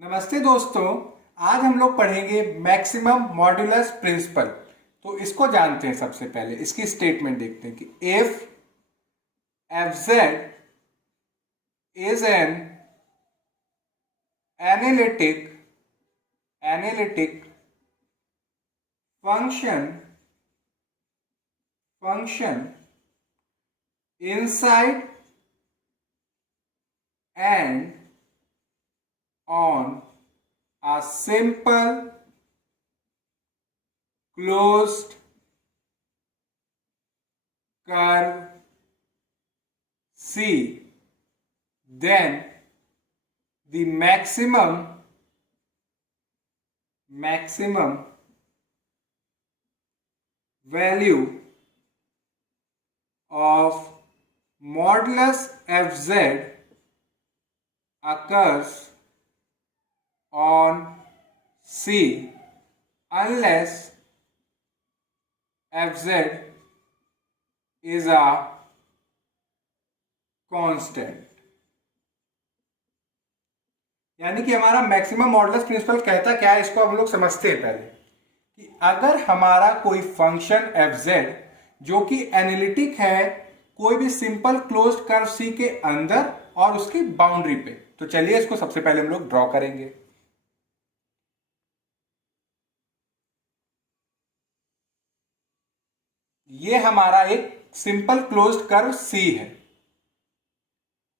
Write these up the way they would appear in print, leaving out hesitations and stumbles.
नमस्ते दोस्तों। आज हम लोग पढ़ेंगे मैक्सिमम मॉड्यूलस प्रिंसिपल। तो इसको जानते हैं। सबसे पहले इसकी स्टेटमेंट देखते हैं कि if F Z is an analytic function inside and on a simple closed curve C, then the maximum value of modulus fz occurs on C unless fz is a constant. यानी कि हमारा maximum modulus principal कहता क्या है, इसको हम लोग समझते हैं पहले कि अगर हमारा कोई फंक्शन fz जो कि एनालिटिक है कोई भी सिंपल क्लोज्ड कर्व C के अंदर और उसकी बाउंड्री पे, तो चलिए इसको सबसे पहले हम लोग ड्रॉ करेंगे। ये हमारा एक सिंपल क्लोज्ड कर्व C है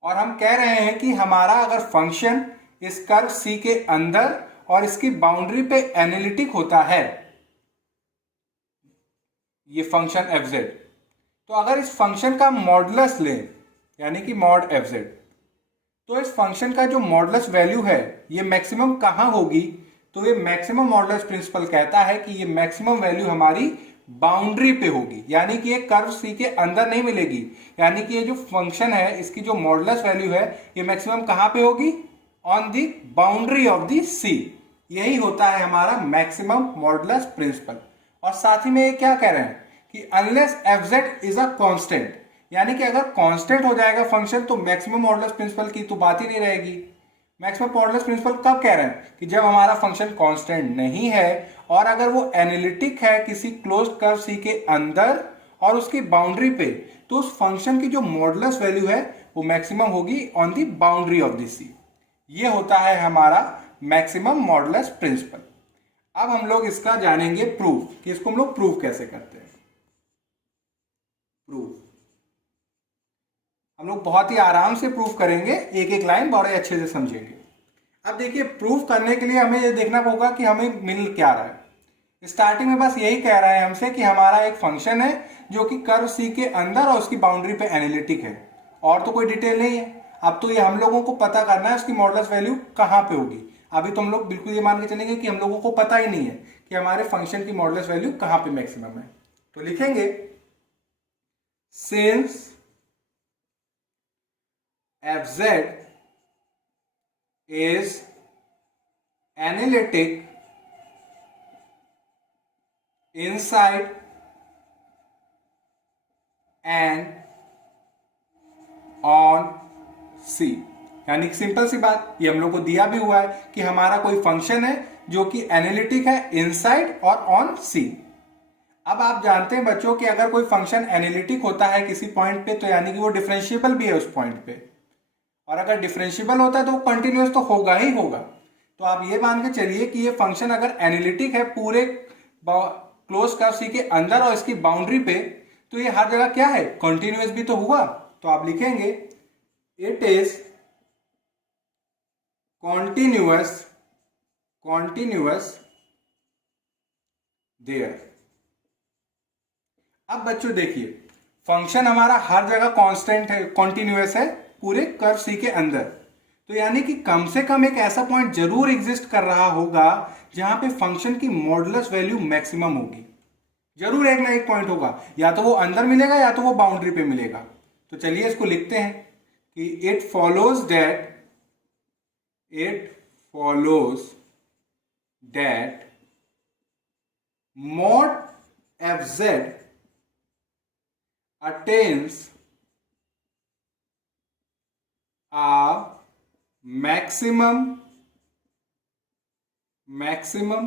और हम कह रहे हैं कि हमारा अगर फंक्शन इस कर्व C के अंदर और इसकी बाउंड्री पे एनालिटिक होता है, ये फंक्शन fz, तो अगर इस फंक्शन का मॉडुलस लें यानी कि मॉड fz, तो इस फंक्शन का जो मॉडुलस वैल्यू है ये मैक्सिमम कहां होगी, तो ये मैक्सिमम मॉडुलस प्रिंसिपल कहता है कि ये मैक्सिमम वैल्यू हमारी बाउंड्री पे होगी, यानी कि ये कर्व C के अंदर नहीं मिलेगी। यानी कि ये जो फंक्शन है इसकी जो मॉडुलस वैल्यू है ये मैक्सिमम कहां पे होगी, on the boundary of the C। यही होता है हमारा मैक्सिमम मॉडुलस प्रिंसिपल। और साथ ही में ये क्या कह रहे हैं कि unless fz is a constant, यानी कि अगर कांस्टेंट हो जाएगा फंक्शन तो मैक्सिमम मॉडुलस प्रिंसिपल की तो बात ही नहीं रहेगी। मैक्सिमम मॉडुलस प्रिंसिपल कब कह रहे हैं कि जब हमारा फंक्शन कांस्टेंट नहीं है और अगर वो एनालिटिक है किसी क्लोज्ड कर्व C के अंदर और उसकी बाउंड्री पे, तो उस फंक्शन की जो मॉडुलस वैल्यू है वो मैक्सिमम होगी on the boundary of the C। ये होता है हमारा मैक्सिमम मॉडुलस प्रिंसिपल। अब हम लोग इसका जानेंगे प्रूफ कि इसको हम लोग प्रूफ कैसे करते हैं। प्रूफ हम लोग बहुत ही आराम से प्रूफ करेंगे, एक एक लाइन बड़े अच्छे से समझेंगे। अब देखिए, प्रूफ करने के लिए हमें ये देखना होगा कि हमें मिल क्या रहा है। स्टार्टिंग में बस यही कह रहा है हमसे कि हमारा एक फंक्शन है जो कि कर्व C के अंदर और उसकी बाउंड्री पे एनालिटिक है, और तो कोई डिटेल नहीं है। अब तो ये हम लोगों को पता करना है उसकी मॉडुलस वैल्यू कहां पे होगी। अभी तो हम लोग बिल्कुल ये मान के चलेंगे कि हम लोगों को पता ही नहीं है कि हमारे फंक्शन की मॉडुलस वैल्यू कहां पे मैक्सिमम है। तो लिखेंगे since fz is analytic inside and on C। यानी कि सिंपल सी बात, ये हम लोग को दिया भी हुआ है कि हमारा कोई फंक्शन है जो कि एनालिटिक है इनसाइड और ऑन C। अब आप जानते हैं बच्चों कि अगर कोई फंक्शन एनालिटिक होता है किसी पॉइंट पे, तो यानी कि वो डिफरेंशिएबल भी है उस पॉइंट पे, और अगर डिफरेंशिएबल होता है तो वो कंटिन्यूअस तो होगा ही होगा। तो आप ये मान के चलिए कि ये फंक्शन अगर एनालिटिक है पूरे क्लोज कर्व C के अंदर और इसकी बाउंड्री पे, तो ये हर जगह क्या है, कंटिन्यूअस भी तो हुआ। तो आप लिखेंगे इट इज कॉन्टिन्यूअस देयर। अब बच्चों देखिए, फंक्शन हमारा हर जगह कांस्टेंट है, कॉन्टिन्यूअस है पूरे कर्व C के अंदर, तो यानी कि कम से कम एक ऐसा पॉइंट जरूर एग्जिस्ट कर रहा होगा जहां पे फंक्शन की मॉडुलस वैल्यू मैक्सिमम होगी। जरूर एक ना एक पॉइंट होगा, या तो वो अंदर मिलेगा या तो वो बाउंड्री पे मिलेगा। तो चलिए इसको लिखते हैं कि it follows that mod fz attains a maximum maximum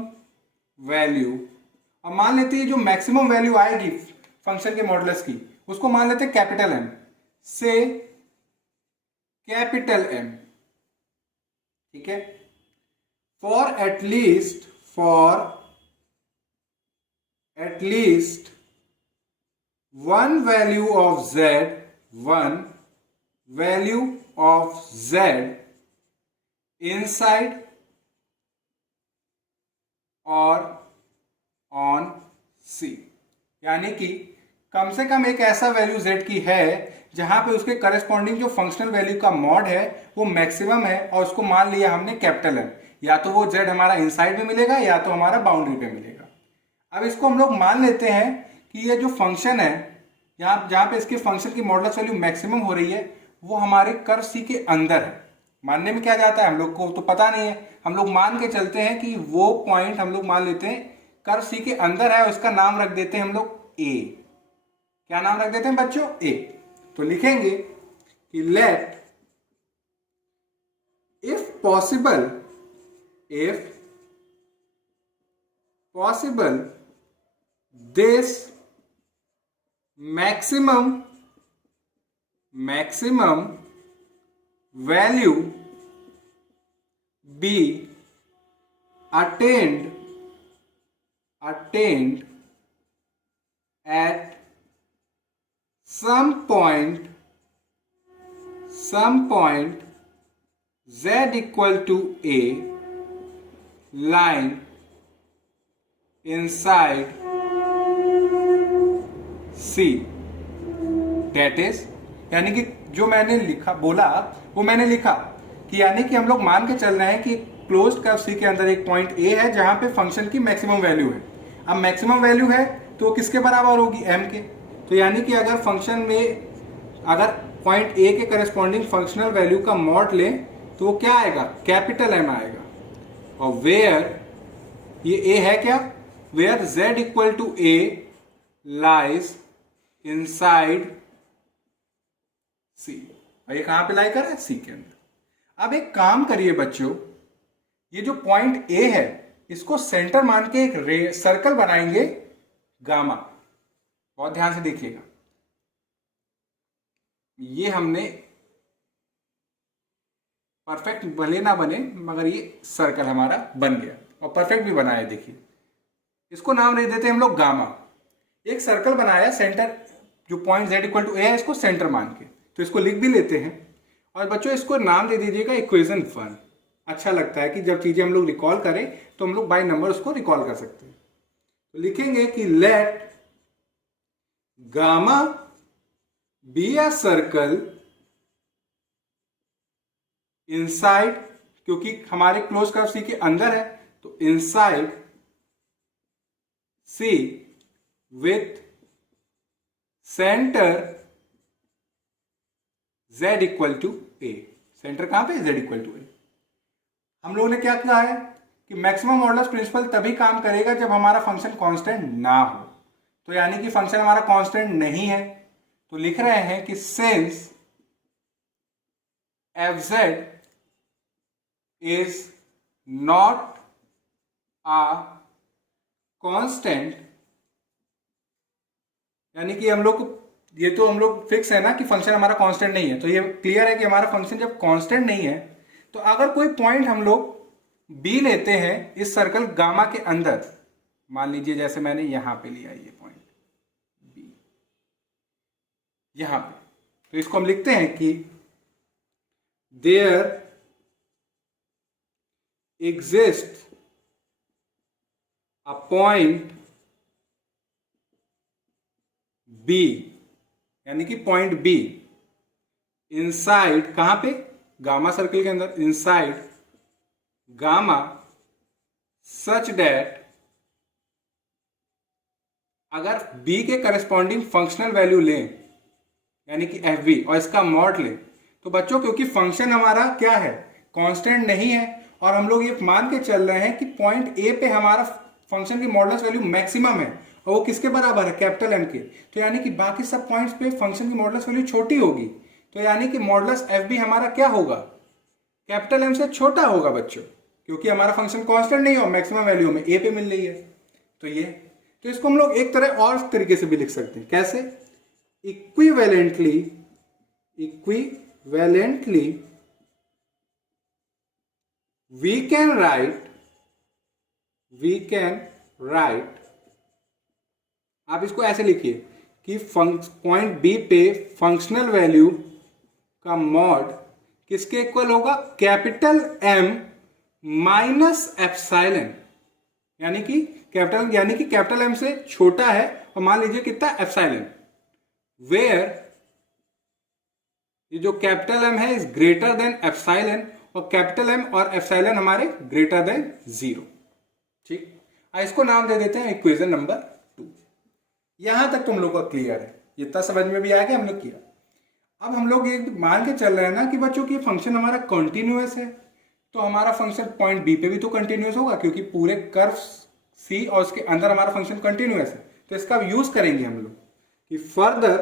value, और मान लेते हैं जो मैक्सिमम वैल्यू आएगी फंक्शन के मॉडुलस की उसको मान लेते हैं कैपिटल एम, से कैपिटल एम, ठीक है। For at least one value of Z, one value of Z inside और ऑन सी, यानी कि कम से कम एक ऐसा वैल्यू z की है जहां पे उसके करस्पॉन्डिंग जो फंक्शनल वैल्यू का मॉड है वो मैक्सिमम है, और उसको मान लिया हमने कैपिटल एम। या तो वो z हमारा इनसाइड में मिलेगा या तो हमारा बाउंड्री पे मिलेगा। अब इसको हम लोग मान लेते हैं कि ये जो फंक्शन है यहाँ जहां पे इसके फंक्शन की मॉडुलस वैल्यू मैक्सिमम हो रही है वो हमारे कर्व सी के अंदर है। मानने में क्या जाता है, हम लोग को तो पता नहीं है, हम लोग मान के चलते हैं कि वो पॉइंट हम लोग मान लेते हैं कर्व सी के अंदर है, उसका नाम रख देते हैं हम लोग ए। क्या नाम रख देते हैं बच्चों, ए। तो लिखेंगे कि let if possible this maximum value be attained at some point z equal to a line inside C, that is, यानी कि जो मैंने लिखा बोला वो मैंने लिखा कि यानी कि हम लोग मान के चल रहे हैं कि क्लोज्ड कर्व सी के अंदर एक पॉइंट ए है जहां पे फंक्शन की मैक्सिमम वैल्यू है। अब मैक्सिमम वैल्यू है तो वो किसके बराबर होगी, एम के। तो यानी कि अगर फंक्शन में अगर पॉइंट ए के करस्पॉन्डिंग फंक्शनल वैल्यू का मॉड लें तो वो क्या आएगा, कैपिटल एम आएगा। और वेयर ये ए है क्या, where z equal to a lies inside C, और ये कहां पे लाई कर रहा है, सी के अंदर। अब एक काम करिए बच्चों, ये जो पॉइंट ए है इसको सेंटर मान के एक सर्कल बनाएंगे गामा। बहुत ध्यान से देखिएगा, ये हमने परफेक्ट भले ना बने मगर ये सर्कल हमारा बन गया और परफेक्ट भी बनाया। देखिए इसको नाम दे देते हैं हम लोग गामा। एक सर्कल बनाया सेंटर, जो पॉइंट z इक्वल टू ए है इसको सेंटर मान के, तो इसको लिख भी लेते हैं। और बच्चों इसको नाम दे दीजिएगा इक्वेशन 1। अच्छा लगता है कि जब चीजें हम लोग रिकॉल करें तो हम लोग बाय नंबर उसको रिकॉल कर सकते हैं। तो लिखेंगे कि let gamma be a circle inside, क्योंकि हमारे क्लोज कर्व सी के अंदर है तो inside C with centre z equal to a. Centre कहां पे, z इक्वल टू ए। हम लोगों ने क्या कहा है कि मैक्सिमम मॉडुलस प्रिंसिपल तभी काम करेगा जब हमारा फंक्शन कांस्टेंट ना हो। तो यानी कि फंक्शन हमारा कांस्टेंट नहीं है तो लिख रहे हैं कि since fz is not a constant, यानी कि हम लोग ये तो हम लोग फिक्स है ना कि फंक्शन हमारा कांस्टेंट नहीं है, तो ये क्लियर है कि हमारा फंक्शन जब कांस्टेंट नहीं है तो अगर कोई पॉइंट हम लोग बी लेते हैं इस सर्कल गामा के अंदर, मान लीजिए जैसे मैंने यहां पे लिया ये पॉइंट बी यहां पे, तो इसको हम लिखते हैं कि there exist a point b, यानी कि पॉइंट बी इनसाइड, कहां पे, गामा सर्कल के अंदर, इनसाइड गामा सच दैट अगर बी के करस्पॉन्डिंग फंक्शनल वैल्यू लें यानी कि एफ बी और इसका मॉड लें तो बच्चों क्योंकि फंक्शन हमारा क्या है, कांस्टेंट नहीं है और हम लोग ये मान के चल रहे हैं कि पॉइंट ए पे हमारा फंक्शन की मॉडुलस वैल्यू मैक्सिमम है और वो किसके बराबर है, कैपिटल एम के। तो यानी कि बाकी सब पॉइंट्स पे फंक्शन की मॉडुलस वैल्यू छोटी होगी, तो यानी कि मॉडुलस एफ बी हमारा क्या होगा, कैपिटल एम से छोटा होगा बच्चों। क्योंकि हमारा फंक्शन कांस्टेंट नहीं हो, मैक्सिमम वैल्यू में ए पे मिल रही है। तो ये, तो इसको हम लोग एक तरह और तरीके से भी लिख सकते हैं। कैसे? Equivalently, equivalently we can write, आप इसको ऐसे लिखिए कि पॉइंट बी पे फंक्शनल वैल्यू का मॉड किसके इक्वल होगा? कैपिटल एम माइनस एप्सिलॉन, यानी कि कैपिटल एम से छोटा है, और मान लीजिए कितना? एप्सिलॉन, वेयर ये जो कैपिटल एम है इज ग्रेटर देन एप्सिलॉन, और कैपिटल एम और एप्सिलॉन हमारे ग्रेटर देन 0। ठीक, इसको नाम दे देते हैं इक्वेशन नंबर 2। यहां तक तुम लोग को क्लियर है? इतना समझ में भी आ गया हम लोग किया। अब हम लोग ये मान के चल रहे हैं ना कि बच्चों की फंक्शन हमारा कंटिन्यूअस है, तो हमारा फंक्शन पॉइंट बी पे भी तो कंटिन्यूअस होगा, क्योंकि पूरे कर्व सी और उसके अंदर हमारा फंक्शन कंटिन्यूअस है। तो इसका यूज करेंगे हम लोग कि further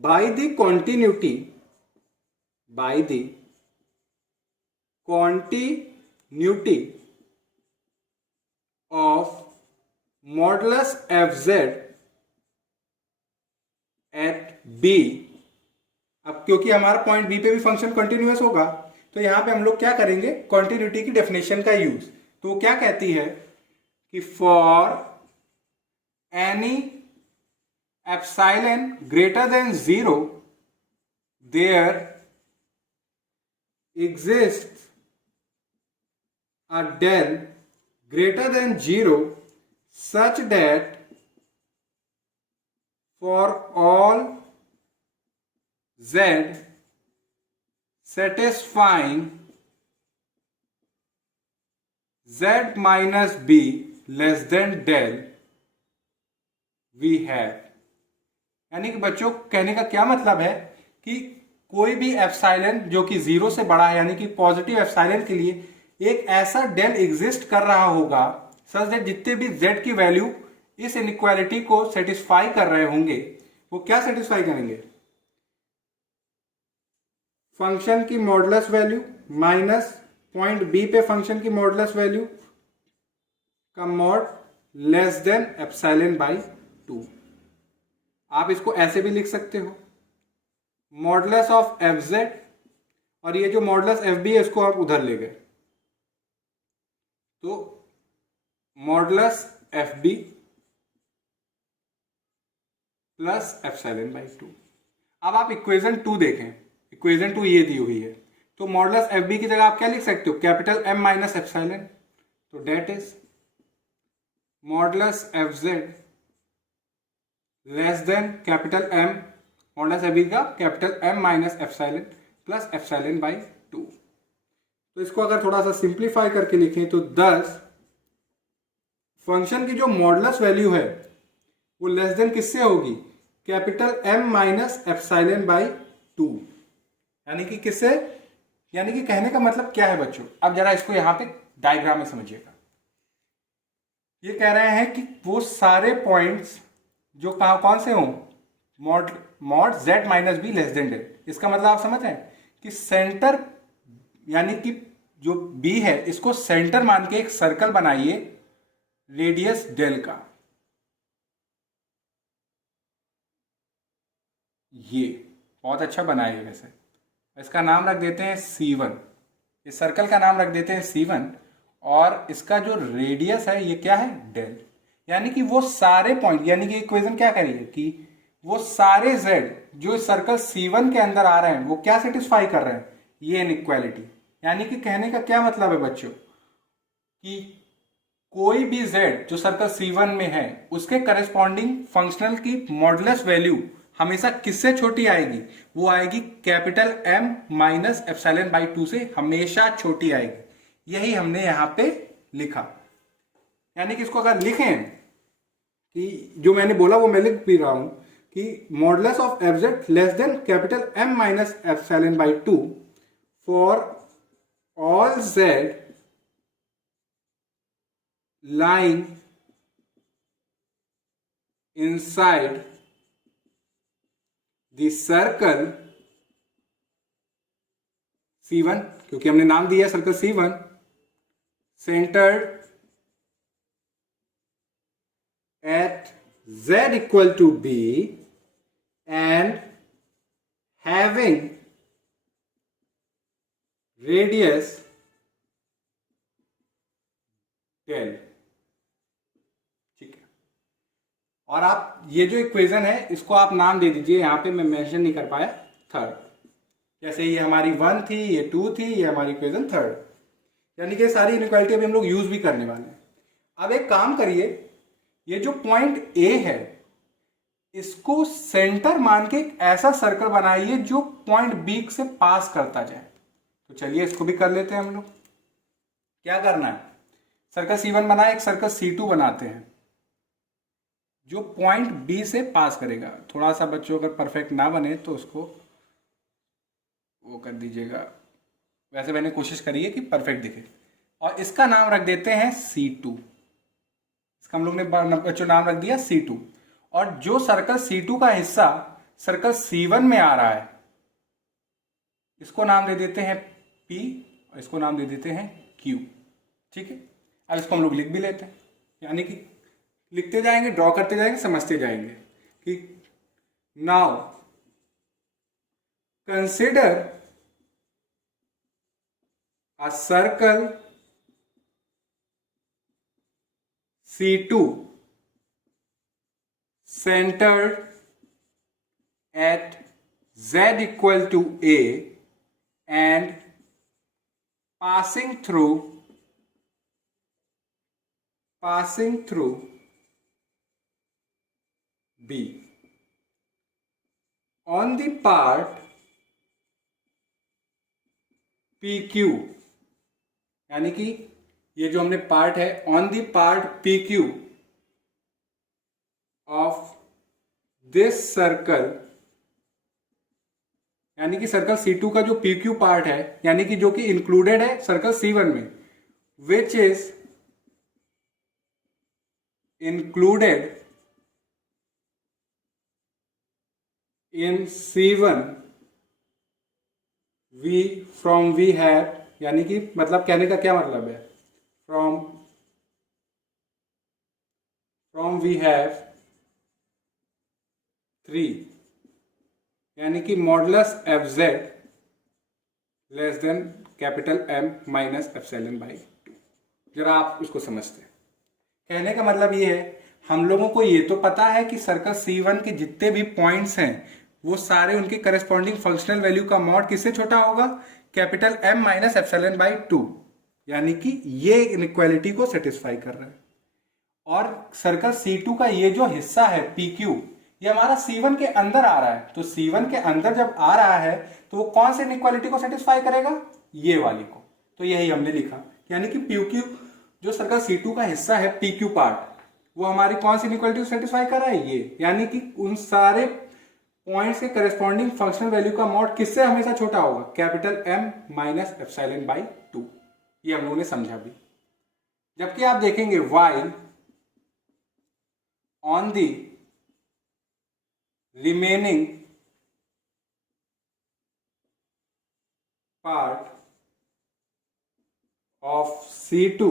by the continuity of modulus F z at b. अब क्योंकि हमारा पॉइंट बी पे भी फंक्शन कंटिन्यूअस होगा, तो यहां पे हम लोग क्या करेंगे? कॉन्टिन्यूटी की डेफिनेशन का यूज। तो वो क्या कहती है कि for any epsilon greater than 0 there exists a del greater than 0 such that for all z satisfying z minus b less than del we have। यानी कि बच्चों कहने का क्या मतलब है कि कोई भी एप्सिलॉन जो कि 0 से बड़ा है, यानी कि पॉजिटिव एप्सिलॉन के लिए एक ऐसा डेल एग्जिस्ट कर रहा होगा सच दैट जितने भी z की वैल्यू इस इनइक्वालिटी को सेटिस्फाई कर रहे होंगे, वो क्या सेटिस्फाई करेंगे? फंक्शन की modulus value minus point b पे फंक्शन की मॉडुलस वैल्यू का mod less than epsilon by 2। आप इसको ऐसे भी लिख सकते हो, मॉडुलस ऑफ एफ जेड, और ये जो मॉडुलस एफ बी है इसको आप उधर ले गए, तो modulus F b plus epsilon by 2। अब आप इक्वेशन 2 देखें, इक्वेशन 2 ये दी हुई है, तो मॉडुलस एफ बी की जगह आप क्या लिख सकते हो? Capital M minus epsilon. तो that is modulus F Z less than capital M, modulus F B का capital M minus epsilon plus epsilon by 2। तो इसको अगर थोड़ा सा सिंप्लीफाई करके लिखें तो 10 फंक्शन की जो मॉडुलस वैल्यू है वो लेस देन किससे होगी? Capital M minus epsilon by 2। यानी कि किससे? यानी कि कहने का मतलब क्या है बच्चों? अब जरा इसको यहां पे डायग्राम में समझिएगा। ये कह रहे हैं कि वो सारे पॉइंट्स जो कौन से हों, mod z minus b less than del. इसका मतलब आप समझ रहे हैं कि सेंटर, यानी कि जो b है इसको सेंटर मान के एक सर्कल बनाइए रेडियस डेल का। ये बहुत अच्छा बनाइए। वैसे इसका नाम रख देते हैं C1, इस सर्कल का नाम रख देते हैं C1, और इसका जो रेडियस है ये क्या है? डेल। यानी कि वो सारे पॉइंट, यानी कि इक्वेशन क्या करिए कि वो सारे z जो इस सर्कल C1 के अंदर आ रहे हैं वो क्या सेटिस्फाई कर रहे हैं? ये इनइक्वालिटी। यानी कि कहने का क्या मतलब है बच्चों कि कोई भी z जो सर्कल C1 में है उसके करस्पॉन्डिंग फंक्शनल की मॉडुलस वैल्यू हमेशा किससे छोटी आएगी? वो आएगी capital M minus epsilon by 2 से, हमेशा छोटी आएगी। यही हमने यहां पे लिखा। यानी कि इसको अगर लिखें कि जो मैंने बोला वो मैं लिख भी रहा हूं कि modulus of F Z less than capital M minus epsilon by 2 for all z lying inside the circle C1, क्योंकि हमने नाम दिया circle C1, centered at z equal to b and having radius del। ठीक है, और आप ये जो इक्वेशन है इसको आप नाम दे दीजिए, यहां पे मैं मेंशन नहीं कर पाया, थर्ड। जैसे ये हमारी 1 थी, ये 2 थी, ये हमारी इक्वेशन थर्ड, यानी कि सारी इनइक्वालिटी अभी हम लोग यूज भी करने वाले हैं। अब एक काम करिए, ये जो पॉइंट ए है इसको सेंटर मान के एक ऐसा सर्कल बनाइए जो पॉइंट बी से पास करता जाए। तो चलिए इसको भी कर लेते हैं हम लोग। क्या करना है, सर्कल C1 बनाए, एक सर्कल C2 बनाते हैं जो पॉइंट बी से पास करेगा। थोड़ा सा बच्चों अगर परफेक्ट ना बने तो उसको वो कर दीजिएगा, वैसे मैंने कोशिश करी है कि परफेक्ट दिखे। और इसका नाम रख देते हैं C2, इसका हम लोग ने बच्चों नाम रख दिया C2। और जो सर्कल C2 का हिस्सा सर्कल C1 में आ रहा है इसको नाम दे देते हैं P और इसको नाम दे देते हैं Q। ठीक है, अब इसको हम लोग लिख भी लेते हैं, यानी कि लिखते जाएंगे, ड्रॉ करते जाएंगे, समझते जाएंगे कि now consider a circle C2 centered at z equal to a and passing through B on the part PQ, यानी कि ये जो हमने पार्ट है on the part PQ of this circle, यानी कि सर्कल C2 का जो PQ पार्ट है, यानी कि जो कि इंक्लूडेड है सर्कल C1 में, which is included in C1 from we have, यानी कि मतलब कहने का क्या मतलब है, फ्रॉम वी हैव 3, यानी कि modulus FZ less than capital M minus epsilon by 2। जरा आप इसको समझते हैं, कहने का मतलब ये है, हम लोगों को ये तो पता है कि सर्कल C1 के जितने भी पॉइंट्स हैं वो सारे उनके करस्पॉन्डिंग फंक्शनल वैल्यू का मॉड किससे छोटा होगा, capital M minus epsilon by 2, यानी कि ये इनइक्वालिटी को सेटिस्फाई कर रहा है। और सर्कल C2 का ये जो हिस्सा है PQ, ये हमारा C1 के अंदर आ रहा है, तो C1 के अंदर जब आ रहा है तो वो कौन से इनइक्वालिटी को सेटिस्फाई करेगा, ये वाली को। तो यही हमने लिखा, यानी कि PQ जो सर्कल C2 का हिस्सा है PQ पार्ट, वो हमारी कौन सी इनइक्वालिटी को सेटिस्फाई कर रहा है, ये, यानी कि उन सारे पॉइंट्स के करस्पॉन्डिंग फंक्शनल वैल्यू का मॉड किससे हमेशा छोटा होगा, capital M minus epsilon by 2। ये हम लोगों ने समझा भी। जबकि आप देखेंगे while on the remaining part of C2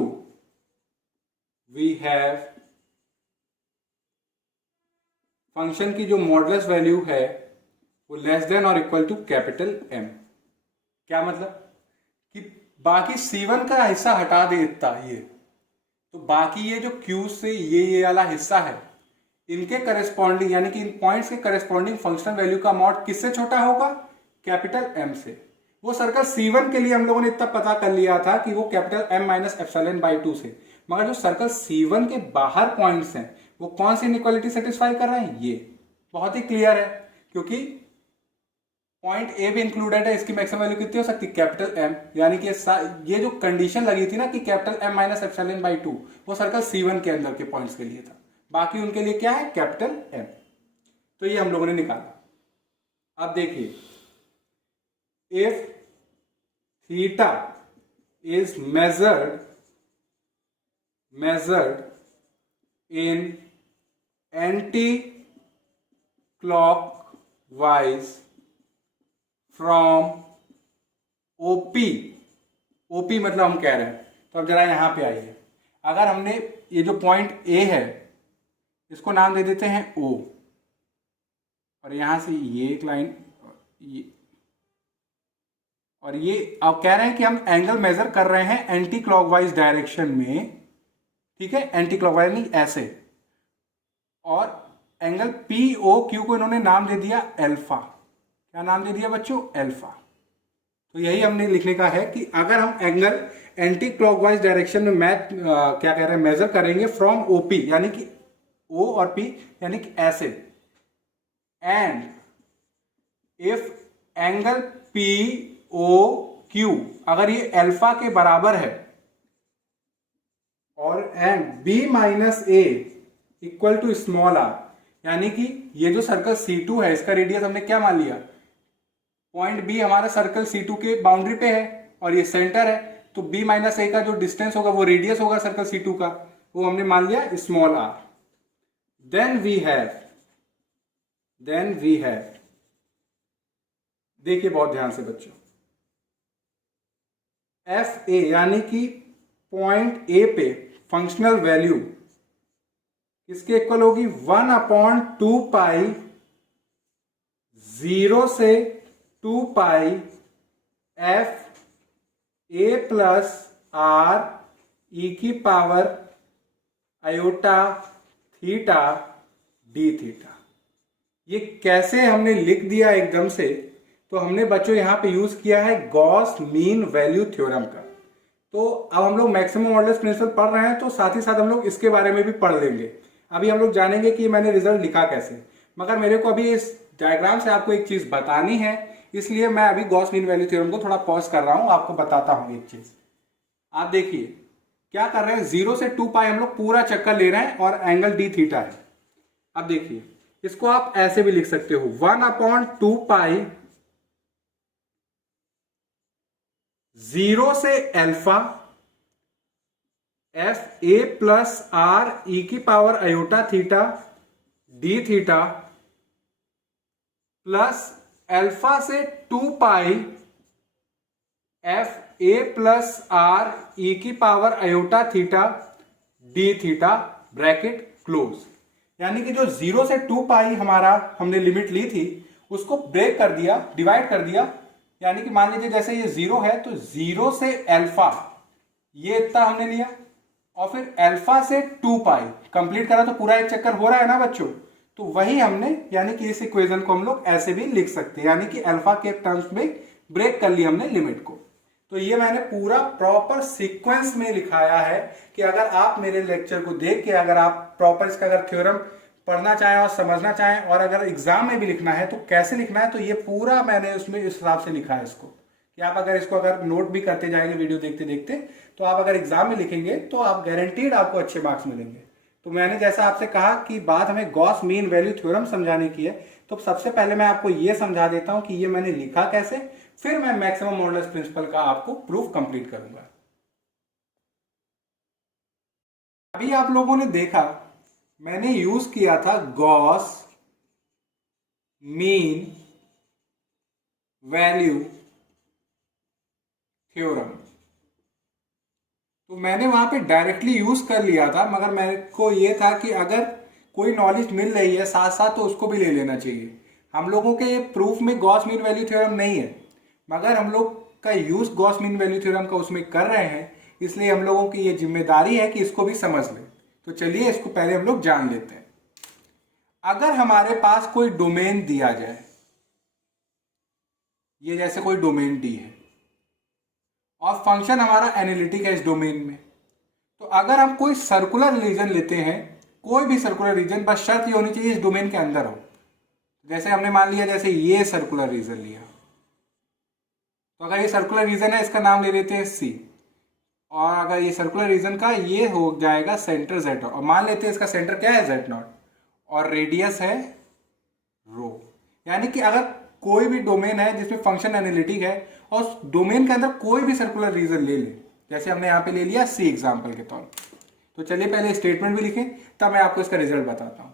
we have function की जो मॉडुलस वैल्यू है वो लेस देन और इक्वल टू कैपिटल M। क्या मतलब कि बाकी C1 का हिस्सा हटा दे इतना, ये तो बाकी ये जो Q से ये वाला हिस्सा है, इनके करस्पॉन्डिंग यानी कि इन पॉइंट्स के करस्पॉन्डिंग फंक्शनल वैल्यू का मॉड किससे छोटा होगा, कैपिटल M से। वो सर्कल C1 के लिए हम लोगों ने इतना पता कर लिया था कि वो capital M minus epsilon by 2 से, मगर जो सर्कल C1 के बाहर पॉइंट्स हैं वो कौन सी इनइक्वालिटी सेटिस्फाई कर रहे हैं, ये बहुत ही क्लियर है, क्योंकि पॉइंट ए भी इंक्लूडेड है, इसकी मैक्सिमम वैल्यू कितनी हो सकती है, कैपिटल M, यानी कि ये जो कंडीशन लगी थी ना कि capital M minus epsilon by 2, वो सर्कल C1 के अंदर के पॉइंट्स के लिए था, बाकी उनके लिए क्या है, कैपिटल M। तो ये हम लोगों ने निकाला। अब देखिए, if theta is measured in anti-clockwise from OP, OP मतलब हम कह रहे हैं, तो अब जरा यहाँ पे आइए, अगर हमने ये जो पॉइंट ए है इसको नाम दे देते हैं ओ, और यहाँ से ये एक लाइन, ये, और ये अब कह रहे हैं कि हम एंगल मेजर कर रहे हैं एंटी क्लॉकवाइज डायरेक्शन में, ठीक है, एंटी क्लॉकवाइज नहीं ऐसे, और एंगल पी ओ क्यू को इन्होंने नाम दे दिया अल्फा। क्या नाम दे दिया बच्चों? अल्फा। तो यही हमने लिखने का है कि अगर हम एंगल एंटी क्लॉकवाइज डायरेक्शन में क्या कह रहे हैं, मेजर करेंगे फ्रॉम ओपी, यानी कि ओ और पी यानी कि ऐसे, and if angle p o q अगर ये अल्फा के बराबर है, और and b minus a equal to small r, यानी कि ये जो सर्कल C2 है इसका रेडियस हमने क्या मान लिया, पॉइंट बी हमारा सर्कल C2 के बाउंड्री पे है और ये सेंटर है, तो b माइनस ए का जो डिस्टेंस होगा वो रेडियस होगा सर्कल C2 का, वो हमने मान लिया small r. Then we have देखिए बहुत ध्यान से बच्चों, एफ ए यानी कि पॉइंट ए पे फंक्शनल वैल्यू किसके इक्वल होगी, 1/2 0 से 2 F A plus R E की power iota theta D theta. ये कैसे हमने लिख दिया एकदम से, तो हमने बच्चों यहां पे यूज किया है गॉस मीन वैल्यू थ्योरम का। तो अब हम लोग मैक्सिमम मॉडुलस प्रिंसिपल पढ़ रहे हैं, तो साथ ही साथ हम लोग इसके बारे में भी पढ़ लेंगे। अभी हम लोग जानेंगे कि मैंने रिजल्ट लिखा कैसे, मगर मेरे को अभी इस डायग्राम से आपको एक चीज बतानी है, इसलिए मैं अभी गॉस मीन वैल्यू थ्योरम को थोड़ा पॉज कर रहा हूं, आपको बताता हूं एक चीज। आप देखिए क्या कर रहे हैं, 0 से 2 हम लोग पूरा चक्कर ले रहे हैं और एंगल डी थीटा है। अब देखिए इसको आप ऐसे भी लिख सकते हो, 1/2 0 से alpha F A plus R E की power iota theta D theta plus alpha से 2 F A plus R E की power iota theta D theta bracket close. यानी कि जो 0 से 2 हमारा हमने लिमिट ली थी उसको ब्रेक कर दिया, डिवाइड कर दिया, यानी कि मान लीजिए जैसे ये 0 है तो 0 से अल्फा ये इतना हमने लिया, और फिर अल्फा से 2 कंप्लीट करा, तो पूरा एक चक्कर हो रहा है ना बच्चों। तो वही हमने, यानी कि इस इक्वेशन को हम लोग ऐसे भी लिख सकते हैं, यानी कि अल्फा के टर्म्स में ब्रेक कर लिया हमने लिमिट को। तो ये मैंने पूरा प्रॉपर सीक्वेंस में लिखाया है कि अगर आप मेरे लेक्चर को देख के अगर आप प्रॉपर इसका अगर थ्योरम पढ़ना चाहें और समझना चाहें, और अगर एग्जाम में भी लिखना है तो कैसे लिखना है, तो ये पूरा मैंने उसमें इस हिसाब से लिखा है इसको, कि आप अगर इसको अगर नोट भी करते जाएंगे वीडियो देखते देखते, तो आप अगर एग्जाम में लिखेंगे तो आप गारंटीड आपको अच्छे मार्क्स मिलेंगे। तो मैंने जैसा आपसे कहा कि बात हमें गॉस मीन वैल्यू थ्योरम समझाने की है, तो सबसे पहले मैं आपको ये समझा देता हूं कि ये मैंने लिखा कैसे, फिर मैं मैक्सिमम मॉडुलस प्रिंसिपल का आपको प्रूफ कंप्लीट करूंगा। अभी आप लोगों ने देखा मैंने यूज किया था गॉस मीन वैल्यू थ्योरम, तो मैंने वहां पे डायरेक्टली यूज कर लिया था, मगर मेरे को ये था कि अगर कोई नॉलेज मिल रही है साथ साथ तो उसको भी ले लेना चाहिए। हम लोगों के ये प्रूफ में गॉस मीन वैल्यू थ्योरम नहीं है, मगर हम लोग का use Gauss mean value theorem का उसमें कर रहे हैं, इसलिए हम लोगों की ये जिम्मेदारी है कि इसको भी समझ लें। तो चलिए इसको पहले हम लोग जान लेते हैं। अगर हमारे पास कोई डोमेन दिया जाए, ये जैसे कोई डोमेन डी है और फंक्शन हमारा एनालिटिक है इस डोमेन में, तो अगर हम कोई सर्कुलर रीजन लेते हैं, कोई भी सर्कुलर रीजन, बस शर्त ये होनी चाहिए इस डोमेन के अंदर हो। जैसे हमने मान लिया जैसे ये सर्कुलर रीजन लिया, तो अगर ये सर्कुलर रीजन है इसका नाम ले लेते हैं सी, और अगर ये सर्कुलर रीजन का ये हो जाएगा सेंटर Z, और मान लेते हैं इसका सेंटर क्या है Z0 और रेडियस है रो। यानी कि अगर कोई भी डोमेन है जिसमें फंक्शन एनालिटिक है और उस डोमेन के अंदर कोई भी सर्कुलर रीजन ले ले, जैसे हमने यहाँ पे ले लिया सी एग्जाम्पल के तौर पर, तो चलिए पहले स्टेटमेंट भी लिखें तब मैं आपको इसका रिजल्ट बताता हूँ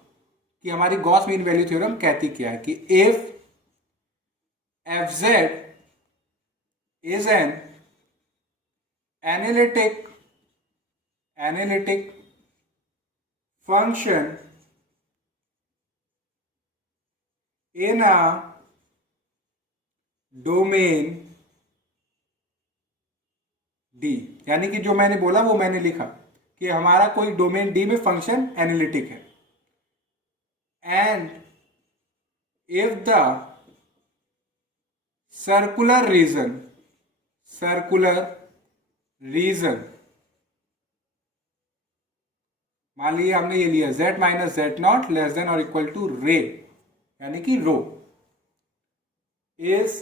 कि हमारी गॉस मीन वैल्यू थ्योरम कहती क्या है कि if F Z is an analytic function in a domain D. यानी कि जो मैंने बोला वो मैंने लिखा कि हमारा कोई डोमेन डी में फंक्शन एनालिटिक है, and if the circular region मान लीजिए हमने ये लिया z minus Z not less than और इक्वल टू रे यानी कि rho is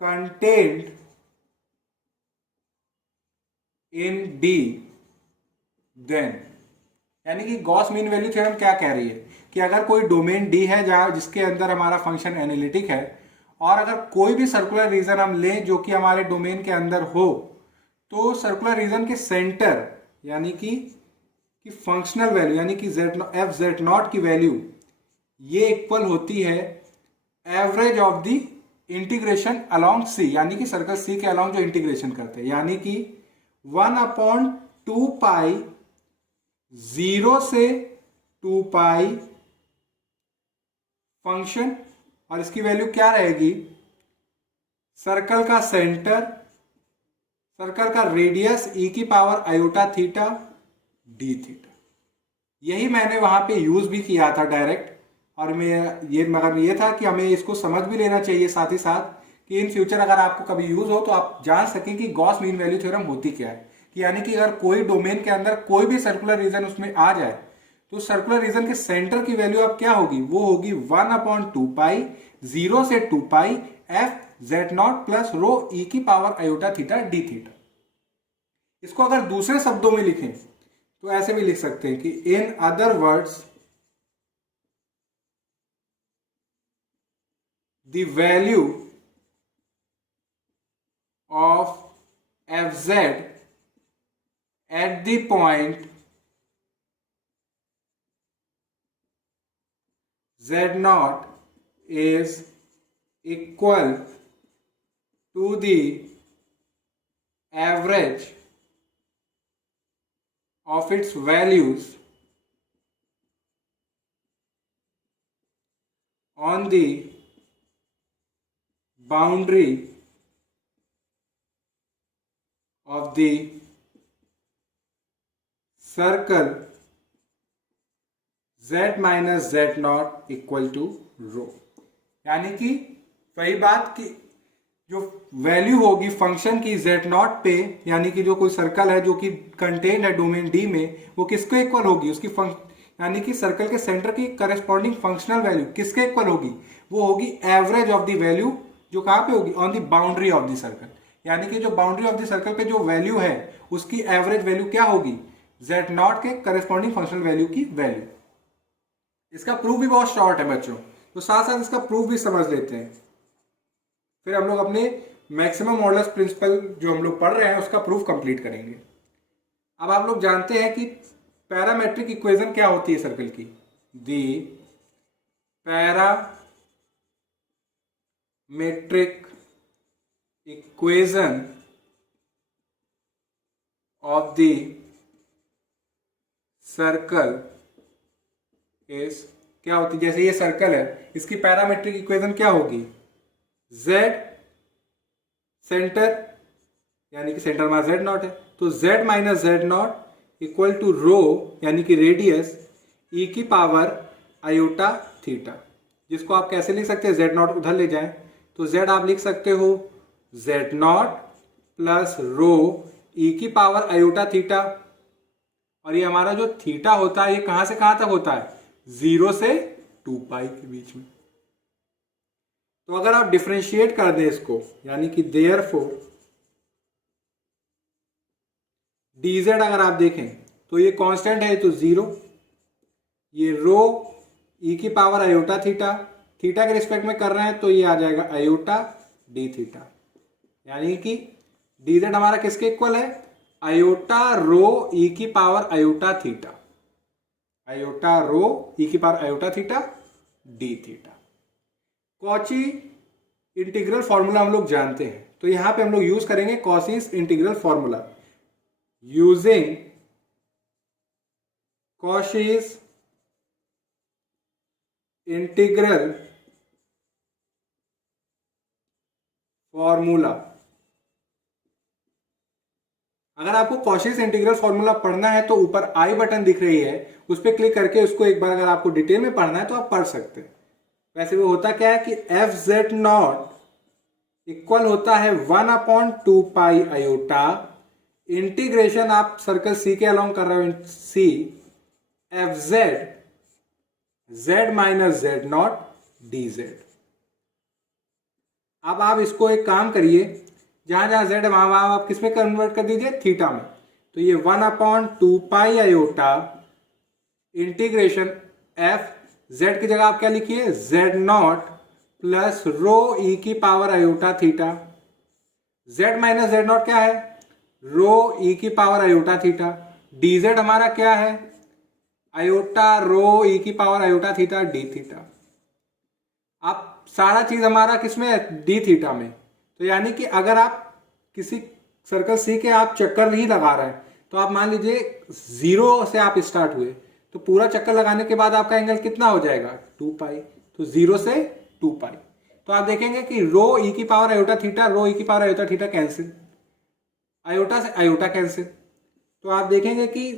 contained in D, then यानी कि गॉस मीन वैल्यू थ्योरम क्या कह रही है कि अगर कोई डोमेन डी है जहां जिसके अंदर हमारा फंक्शन एनालिटिक है, और अगर कोई भी सर्कुलर रीजन हम लें जो कि हमारे डोमेन के अंदर हो, तो सर्कुलर रीजन के सेंटर यानी कि फंक्शनल वैल्यू यानी कि एफ जेड नॉट की वैल्यू ये इक्वल होती है average of the integration along C, यानी कि सर्कल सी के अलोंग जो इंटीग्रेशन करते हैं, यानी कि 1/2 पाई 0 से 2 पाई फंक्शन, और इसकी वैल्यू क्या रहेगी, सर्कल का सेंटर, सर्कल का रेडियस ई की power iota theta D theta. यही मैंने वहां पे यूज भी किया था डायरेक्ट, और मगर ये था कि हमें इसको समझ भी लेना चाहिए साथ ही साथ कि इन फ्यूचर अगर आपको कभी यूज हो तो आप जान सकें कि गॉस मीन वैल्यू थ्योरम होती क्या है। कि यानी कि अगर कोई डोमेन के अंदर कोई भी सर्कुलर रीजन उसमें आ जाए तो सर्कुलर रीजन के सेंटर की वैल्यू अब क्या होगी, वो होगी 1/2 पाई 0 से 2 pi f Z naught plus rho e की power iota theta D theta. इसको अगर दूसरे शब्दों में लिखें तो ऐसे भी लिख सकते हैं कि in other words the value of F Z at the point z0 is equal to the average of its values on the boundary of the circle z minus Z naught equal to rho. यानी कि वही बात कि जो value होगी function की z not पे, यानी कि जो कोई सर्कल है जो कि कंटेन्ड है डोमेन डी में, वो किसको इक्वल होगी, उसकी यानी कि सर्कल के सेंटर की करस्पॉन्डिंग फंक्शनल वैल्यू किसके इक्वल होगी, वो होगी एवरेज ऑफ द वैल्यू जो कहां पे होगी, on the boundary of the circle. यानी कि जो बाउंड्री ऑफ द सर्कल पे जो वैल्यू है उसकी एवरेज वैल्यू क्या होगी, z नॉट के करस्पॉन्डिंग फंक्शनल वैल्यू की वैल्यू। इसका प्रूफ भी बहुत शॉर्ट है बच्चों, तो साथ साथ इसका प्रूफ भी समझ लेते हैं, फिर हम लोग अपने मैक्सिमम मॉडुलस प्रिंसिपल जो हम लोग पढ़ रहे हैं उसका प्रूफ कंप्लीट करेंगे। अब आप लोग जानते हैं कि पैरामेट्रिक इक्वेशन क्या होती है सर्कल की, the parametric equation of the circle is क्या होती है, जैसे ये सर्कल है इसकी पैरामेट्रिक इक्वेशन क्या होगी, z सेंटर यानी कि सेंटर में z नॉट है तो z minus Z naught equal to rho यानी कि रेडियस e की पावर आयोटा थीटा, जिसको आप कैसे लिख सकते हैं, z नॉट उधर ले जाएं तो z आप लिख सकते हो z not plus row e की पावर आयोटा थीटा, और ये हमारा जो थीटा होता है ये कहां से कहां तक होता है, 0 से 2 पाई के बीच में। तो अगर आप डिफरेंशिएट कर दें इसको, यानी कि देयरफॉर dz अगर आप देखें तो ये कांस्टेंट है तो 0, ये रो e की पावर आयोटा थीटा, थीटा के रिस्पेक्ट में कर रहे हैं तो ये आ जाएगा आयोटा डी थीटा, यानी कि dz हमारा किसके इक्वल है, आयोटा रो ई की पावर आयोटा थीटा, आयोटा रो ई की power iota theta D theta. Cauchy integral formula हम लोग जानते हैं, तो यहाँ पे हम लोग यूज करेंगे Cauchy's integral formula. Using Cauchy's integral formula. अगर आपको कॉशीस इंटीग्रल फॉर्मूला पढ़ना है तो ऊपर आई बटन दिख रही है, उस पर क्लिक करके उसको एक बार अगर आपको डिटेल में पढ़ना है तो आप पढ़ सकते हैं। वैसे वो होता क्या है कि एफ जेड नॉट इक्वल होता है 1/2 पाई आयोटा इंटीग्रेशन, आप सर्कल सी के अलोंग कर रहे हो, C f z z minus Z naught d z. अब आप इसको एक काम करिए, जहां जहां जेड है वहां वहां आप किस में कन्वर्ट कर दीजिए, थीटा में। तो ये 1/2 pi iota integration F Z की जगह आप क्या लिखिए, Z naught plus rho e की power iota theta. Z minus Z not क्या है, रो ई की power iota theta. D Z हमारा क्या है, आयोटा रो ई की power iota theta D theta. आप सारा चीज हमारा किसमें है, डी थीटा में। तो यानी कि अगर आप किसी सर्कल सी के आप चक्कर नहीं लगा रहे हैं, तो आप मान लीजिए 0 से आप स्टार्ट हुए, तो पूरा चक्कर लगाने के बाद आपका एंगल कितना हो जाएगा, 2 पाई। तो 0 से 2 पाई। तो आप देखेंगे कि रो ई की power iota theta, rho e की power iota theta cancel, iota से आयोटा कैंसिल। तो आप देखेंगे कि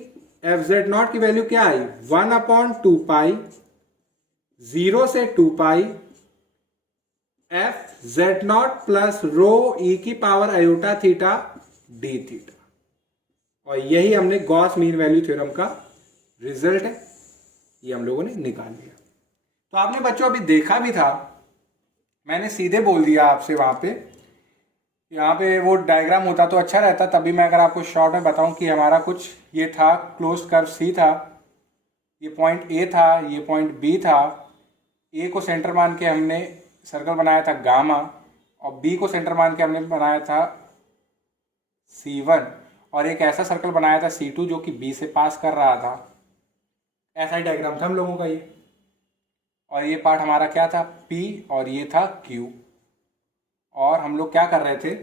एफ जेड नॉट की वैल्यू क्या आई, 1/2 पाई 0 से 2 pi f Z naught plus rho e की power iota theta D theta. और यही हमने गॉस मीन वैल्यू थ्योरम का रिजल्ट है, ये हम लोगों ने निकाल लिया। तो आपने बच्चों अभी देखा भी था, मैंने सीधे बोल दिया आपसे वहां पे, यहाँ पे वो डायग्राम होता तो अच्छा रहता, तभी मैं अगर आपको शॉर्ट में बताऊं कि हमारा कुछ ये था, क्लोज कर्व सी था, ये पॉइंट ए था, ये पॉइंट बी था। ए को सेंटर मान के हमने सर्कल बनाया था गामा, और बी को सेंटर मान के हमने बनाया था C1, और एक ऐसा सर्कल बनाया था C2 जो कि बी से पास कर रहा था। ऐसा ही डायग्राम था हम लोगों का ये। और ये पार्ट हमारा क्या था, P, और ये था Q। और हम लोग क्या कर रहे थे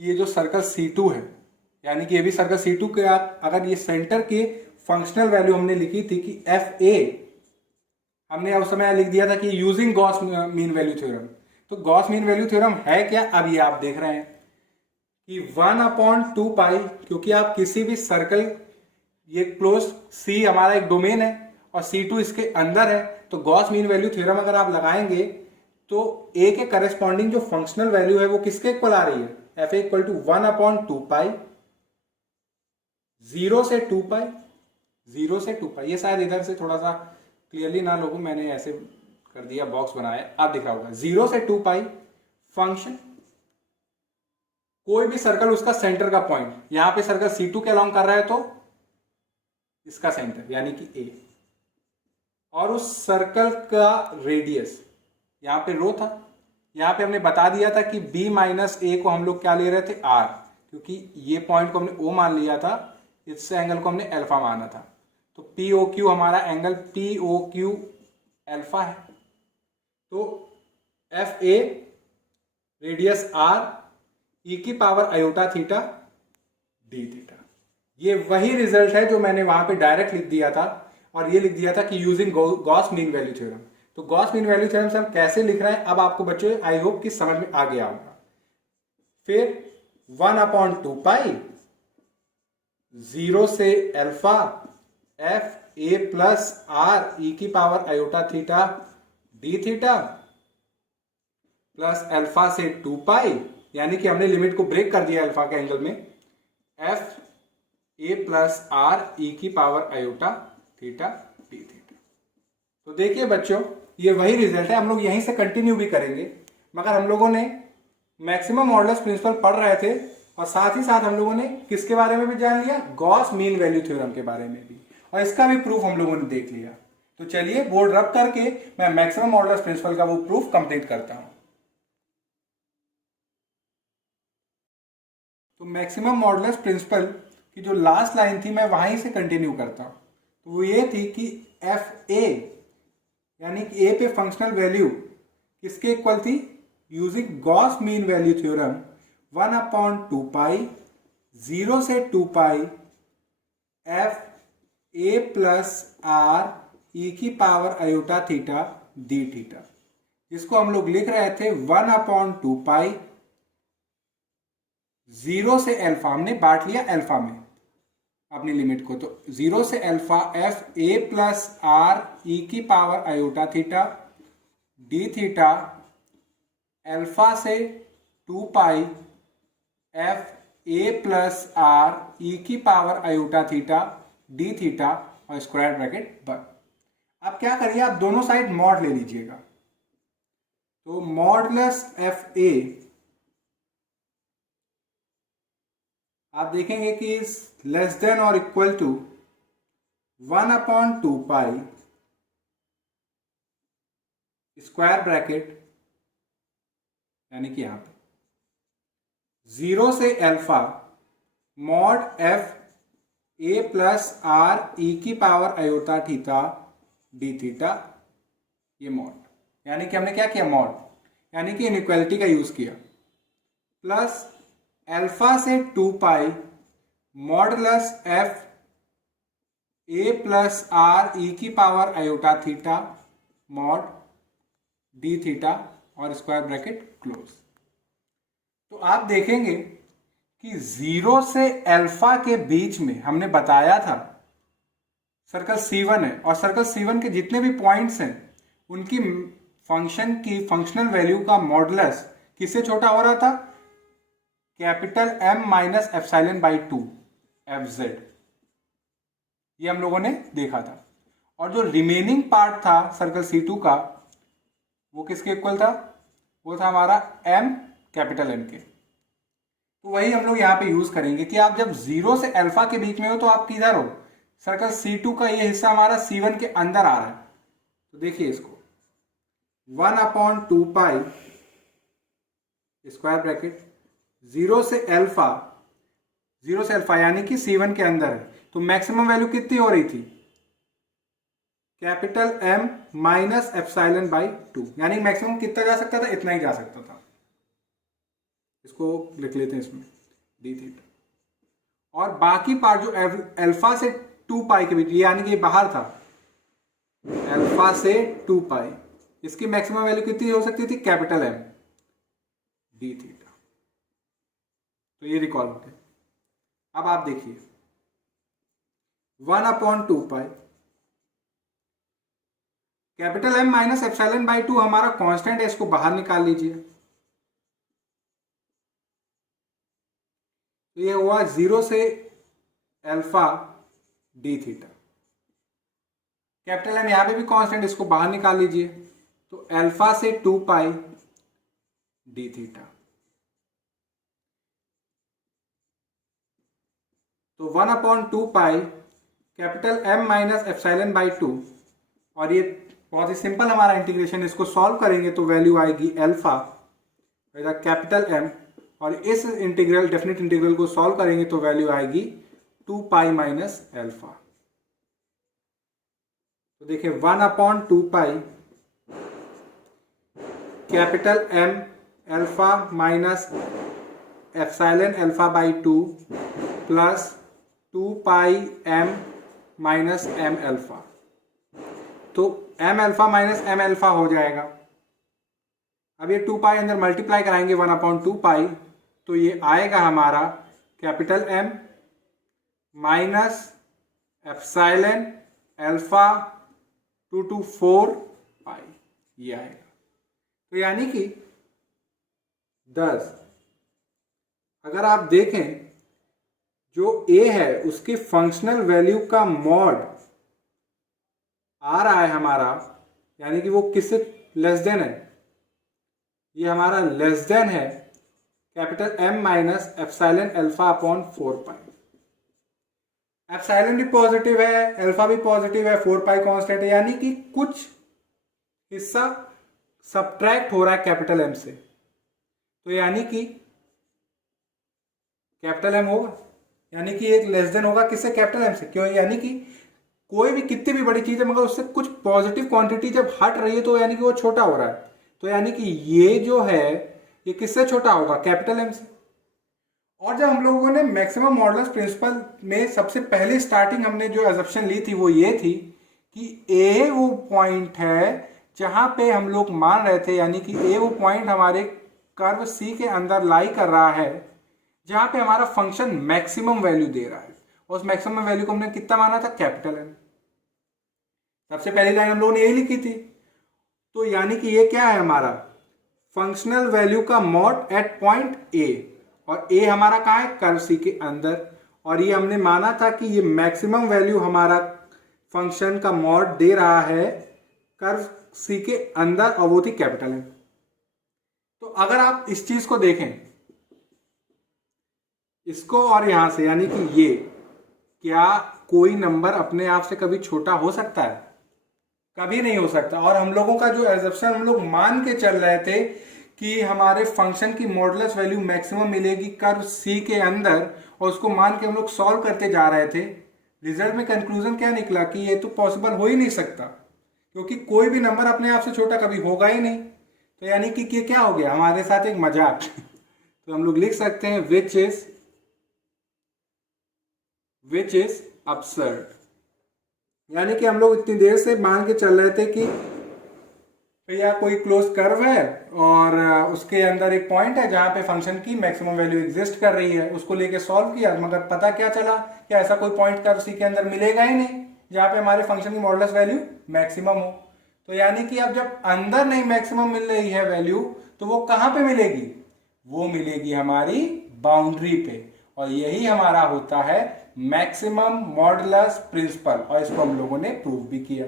कि ये जो सर्कल C2 है, यानी कि ये भी सर्कल C2 के आप अगर ये सेंटर के फंक्शनल वैल्यू हमने लिखी थी कि FA, हमने उस समय लिख दिया था कि using Gauss mean value theorem. तो गॉस मीन वैल्यू थ्योरम है क्या, अब ये आप देख रहे हैं कि 1/2 पाई, क्योंकि आप किसी भी सर्कल, ये क्लोज C हमारा एक डोमेन है और C2 इसके अंदर है, तो गॉस मीन वैल्यू थ्योरम अगर आप लगाएंगे तो A के करस्पॉन्डिंग जो फंक्शनल वैल्यू है वो किसके इक्वल आ रही है, FA इक्वल टू 1/2 पाई 0 से 2 पाई, 0 से 2 पाई। ये शायद इधर से थोड़ा सा क्लियरली ना लोगों, मैंने ऐसे कर दिया, बॉक्स बनाया, आप दिख रहा होगा 0 से 2 पाई फंक्शन, कोई भी सर्कल उसका सेंटर का पॉइंट, यहां पे सर्कल C2 के अलोंग कर रहा है तो इसका सेंटर यानी कि A, और उस सर्कल का रेडियस, यहां पे रो था, यहां पे हमने बता दिया था कि B माइनस A को हम लोग क्या ले रहे थे, R, क्योंकि ये पॉइंट को हमने O मान लिया था, इस एंगल को हमने अल्फा माना था। तो POQ हमारा एंगल POQ अल्फा है। तो FA रेडियस R ई की power iota theta D theta. ये वही रिजल्ट है जो मैंने वहां पे डायरेक्ट लिख दिया था, और ये लिख दिया था कि using Gauss mean value theorem. तो गॉस मीन वैल्यू थ्योरम से हम कैसे लिख रहे हैं, अब आपको बच्चों आई होप कि समझ में आ गया होगा। फिर 1/2 पाई 0 से alpha F A plus R E की power iota theta D theta plus alpha से 2 पाई, यानी कि हमने लिमिट को ब्रेक कर दिया अल्फा के एंगल में, एफ ए प्लस आर ई की power iota theta D theta. तो देखिए बच्चों, ये वही रिजल्ट है, हम लोग यहीं से कंटिन्यू भी करेंगे, मगर हम लोगों ने मैक्सिमम मॉडुलस प्रिंसिपल पढ़ रहे थे, और साथ ही साथ हम लोगों ने किसके बारे में भी जान लिया, गॉस मीन वैल्यू थ्योरम के बारे में भी, और इसका भी प्रूफ हम लोगों ने देख लिया। तो चलिए बोर्ड रब करके मैं मैक्सिमम मॉडुलस प्रिंसिपल का वो प्रूफ कंप्लीट करता हूं। तो मैक्सिमम मॉडुलस प्रिंसिपल की जो लास्ट लाइन थी मैं वहीं से कंटिन्यू करता हूं। तो वो ये थी कि एफ ए, यानी कि ए पे फंक्शनल वैल्यू किसके इक्वल थी, using Gauss mean value theorem 1/2 0 से 2 F A plus R E की power iota theta D theta, जिसको हम लोग लिख रहे थे 1/2 0 से अल्फा, हमने बांट लिया अल्फा में अपनी लिमिट को, तो 0 से alpha F A plus R E की power iota theta D theta alpha से 2 F A plus R E की power iota theta D theta और स्क्वायर ब्रैकेट बंद। अब क्या करिए, आप दोनों साइड मॉड ले लीजिएगा, तो मॉडुलस एफ ए आप देखेंगे कि इज लेस देन और इक्वल टू 1/2 स्क्वायर ब्रैकेट, यानी कि यहां पे 0 से अल्फा मॉड एफ ए प्लस आर ई की power iota theta D theta, ये मॉड, यानी कि हमने क्या किया मॉड, यानी कि इनइक्वालिटी का यूज किया, प्लस अल्फा से 2 मॉडुलस एफ ए प्लस आर ई की power iota theta mod d theta और स्क्वायर ब्रैकेट क्लोज। तो आप देखेंगे कि 0 से अल्फा के बीच में हमने बताया था सर्कल C1 है, और सर्कल C1 के जितने भी पॉइंट्स हैं उनकी फंक्शन की फंक्शनल वैल्यू का मॉडुलस किससे छोटा हो रहा था, capital M minus epsilon by 2 FZ, ये हम लोगों ने देखा था। और जो रिमेनिंग पार्ट था सर्कल C2 का, वो किसके इक्वल था, वो था हमारा M कैपिटल M के। तो वही हम लोग यहाँ पे यूज करेंगे कि आप जब 0 से अल्फा के बीच में हो तो आप किधर हो, सर्कल C2 का ये हिस्सा हमारा C1 के अंदर आ रहा है। तो देखिए इसको 1/2 स्क्वायर ब्रैकेट 0 से अल्फा यानी कि C1 के अंदर है, तो मैक्सिमम वैल्यू कितनी हो रही थी, capital M minus epsilon by 2, यानी मैक्सिमम कितना जा सकता था, इतना ही जा सकता था। इसको लिख लेते हैं इसमें डी थीटा, और बाकी पार्ट जो अल्फा से 2 के बीच, यानी कि बाहर था अल्फा से 2 इसकी मैक्सिमम वैल्यू कितनी हो सकती थी, कैपिटल M डी थीटा। तो ये रिकॉल हो गया। अब आप देखिए 1/2 capital M minus epsilon by 2 हमारा कांस्टेंट है, इसको बाहर निकाल लीजिए, तो ये हुआ 0 से alpha D theta, capital M यहां पे भी कांस्टेंट, इसको बाहर निकाल लीजिए, तो अल्फा से 2 डी थीटा, तो 1/2 capital M minus epsilon by 2, और ये बहुत ही सिंपल हमारा इंटीग्रेशन, इसको सॉल्व करेंगे तो वैल्यू आएगी अल्फा कैपिटल M, और इस इंटीग्रल डेफिनेट इंटीग्रल को सॉल्व करेंगे तो वैल्यू आएगी 2 माइनस अल्फा। तो देखिए 1/2 capital M alpha minus epsilon alpha by 2 plus 2 M minus M alpha, तो M alpha minus M alpha हो जाएगा। अब ये 2 अंदर मल्टीप्लाई कराएंगे 1/2 तो ये आएगा हमारा capital M minus epsilon alpha 2 to 4 ये आएगा। तो यानी कि 10, अगर आप देखें जो A है उसकी फंक्शनल वैल्यू का मॉड आ रहा है हमारा, यानी कि वो किससे लेस देन है, ये हमारा लेस देन है capital M minus epsilon alpha upon 4 epsilon भी पॉजिटिव है, अल्फा भी पॉजिटिव है, 4 कांस्टेंट है, यानी कि कुछ हिस्सा सब्ट्रैक्ट हो रहा है कैपिटल M से, तो यानी कि कैपिटल M होगा, यानी कि एक लेस देन होगा किससे, कैपिटल M से। क्यों, यानी कि कोई भी कितनी भी बड़ी चीज है मगर उससे कुछ पॉजिटिव क्वांटिटी जब हट रही है तो यानी कि वो छोटा हो रहा है, तो यानी कि ये जो है ये किससे छोटा होगा, कैपिटल एम से। और जब हम लोगों ने मैक्सिमम मॉडुलस प्रिंसिपल में सबसे पहले स्टार्टिंग हमने जो एजप्शन ली थी वो ये थी कि ए वो पॉइंट है जहां पे हम लोग मान रहे थे, यानी कि ए वो पॉइंट हमारे कर्व सी के अंदर लाई कर रहा है जहां पे हमारा फंक्शन मैक्सिमम वैल्यू दे रहा है। और उस मैक्सिमम वैल्यू को हमने कितना माना था, कैपिटल एम। सबसे पहली लाइन हम लोगों ने यही लिखी थी। तो यानी कि ये क्या है हमारा फंक्शनल वैल्यू का मॉड एट पॉइंट ए, और ए हमारा कहाँ है, कर्व सी के अंदर। और ये हमने माना था कि ये मैक्सिमम वैल्यू हमारा फंक्शन का मॉड दे रहा है कर्व सी के अंदर, और वो थी कैपिटल एम। तो अगर आप इस चीज को देखें, इसको और यहां से, यानी कि ये क्या कोई नंबर अपने आप से कभी छोटा हो सकता है, कभी नहीं हो सकता। और हम लोगों का जो एजप्शन हम लोग मान के चल रहे थे कि हमारे फंक्शन की मॉडुलस वैल्यू मैक्सिमम मिलेगी कर्व सी के अंदर, और उसको मान के हम लोग सॉल्व करते जा रहे थे। रिजल्ट में कंक्लूजन क्या निकला कि ये तो पॉसिबल हो ही नहीं सकता, क्योंकि कोई भी नंबर अपने आप से छोटा कभी होगा ही नहीं। तो यानी कि ये क्या हो गया हमारे साथ एक मजाक। तो हम लोग लिख सकते हैं विच इज absurd। यानी कि हम लोग इतनी देर से मान के चल रहे थे कि भैया कोई क्लोज कर्व है और उसके अंदर एक पॉइंट है जहां पे फंक्शन की मैक्सिमम वैल्यू एग्जिस्ट कर रही है, उसको लेके सॉल्व किया, मगर पता क्या चला कि ऐसा कोई पॉइंट कर्व सी के अंदर मिलेगा ही नहीं जहां पे हमारे फंक्शन की मॉडुलस वैल्यू मैक्सिमम हो। तो यानी कि अब जब अंदर नहीं मैक्सिमम मिल रही है वैल्यू, तो वो कहां पे मिलेगी, वो मिलेगी हमारी बाउंड्री पे। और यही हमारा होता है मैक्सिमम मॉडुलस प्रिंसिपल, और इसको हम लोगों ने प्रूव भी किया।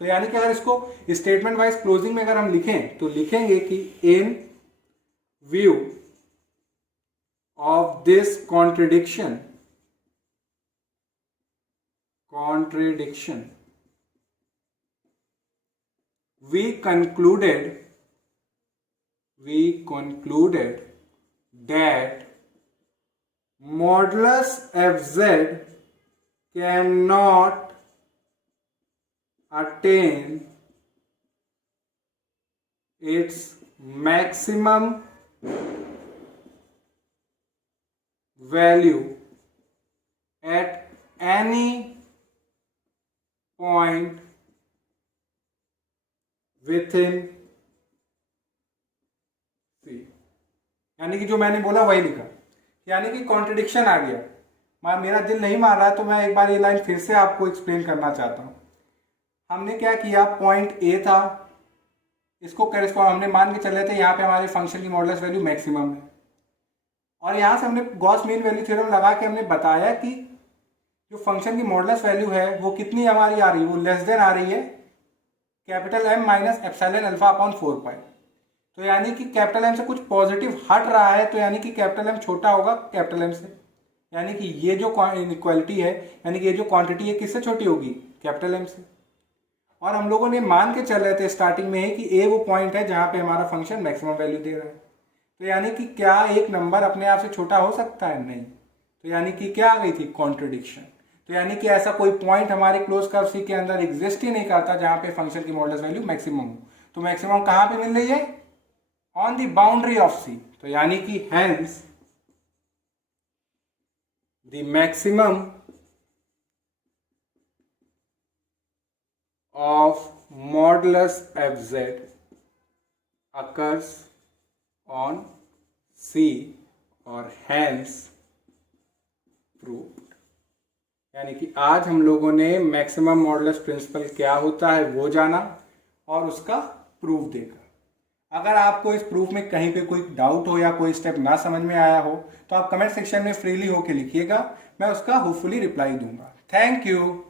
तो यानी कि अगर इसको स्टेटमेंट वाइज क्लोजिंग में अगर हम लिखें तो लिखेंगे कि इन view of this contradiction we concluded that modulus fz cannot attain its maximum value at any point within C। यानी कि जो मैंने बोला वही लिखा, यानी कि कॉन्ट्रडिक्शन आ गया। मेरा दिल नहीं मान रहा, तो मैं एक बार ये लाइन फिर से आपको एक्सप्लेन करना चाहता हूं। हमने क्या किया, पॉइंट ए था, इसको करेस्पॉन्ड हमने मान के चले थे यहाँ पे हमारे फंक्शन की मॉडुलस वैल्यू मैक्सिमम है, और यहाँ से हमने गॉस मीन वैल्यू थ्योरम लगा के हमने बताया कि जो फंक्शन की मॉडुलस वैल्यू है वो कितनी हमारी आ रही है, वो लेस देन आ रही है capital M minus epsilon alpha upon 4 pi. तो यानी कि कैपिटल एम से कुछ पॉजिटिव हट रहा है, तो यानी कि कैपिटल एम छोटा होगा कैपिटल एम से। यानी कि ये जो इनइक्वालिटी है, यानी कि ये जो क्वांटिटी है किससे छोटी होगी, कैपिटल एम से। और हम लोगों ने मान के चल रहे थे स्टार्टिंग में ही कि ए वो पॉइंट है जहां पे हमारा फंक्शन मैक्सिमम वैल्यू दे रहा है। तो यानी कि क्या एक नंबर अपने आप से छोटा हो सकता है, नहीं। तो यानी कि क्या आ गई थी, कॉन्ट्रडिक्शन। तो यानी कि ऐसा कोई पॉइंट हमारे क्लोज कर्व सी के अंदर एग्जिस्ट ही नहीं करता जहां पे फंक्शन की मॉडुलस वैल्यू मैक्सिमम हो। तो मैक्सिमम कहां पे मिल रही है, ऑन द बाउंड्री ऑफ सी। तो यानी कि hence the maximum of modulus fz occurs on C और hence proved। यानी कि आज हम लोगों ने मैक्सिमम मॉडुलस प्रिंसिपल क्या होता है वो जाना और उसका प्रूफ देखा। अगर आपको इस प्रूफ में कहीं पे कोई डाउट हो या कोई स्टेप ना समझ में आया हो तो आप कमेंट सेक्शन में फ्रीली होके लिखिएगा, मैं उसका होपफुली रिप्लाई दूंगा। Thank you.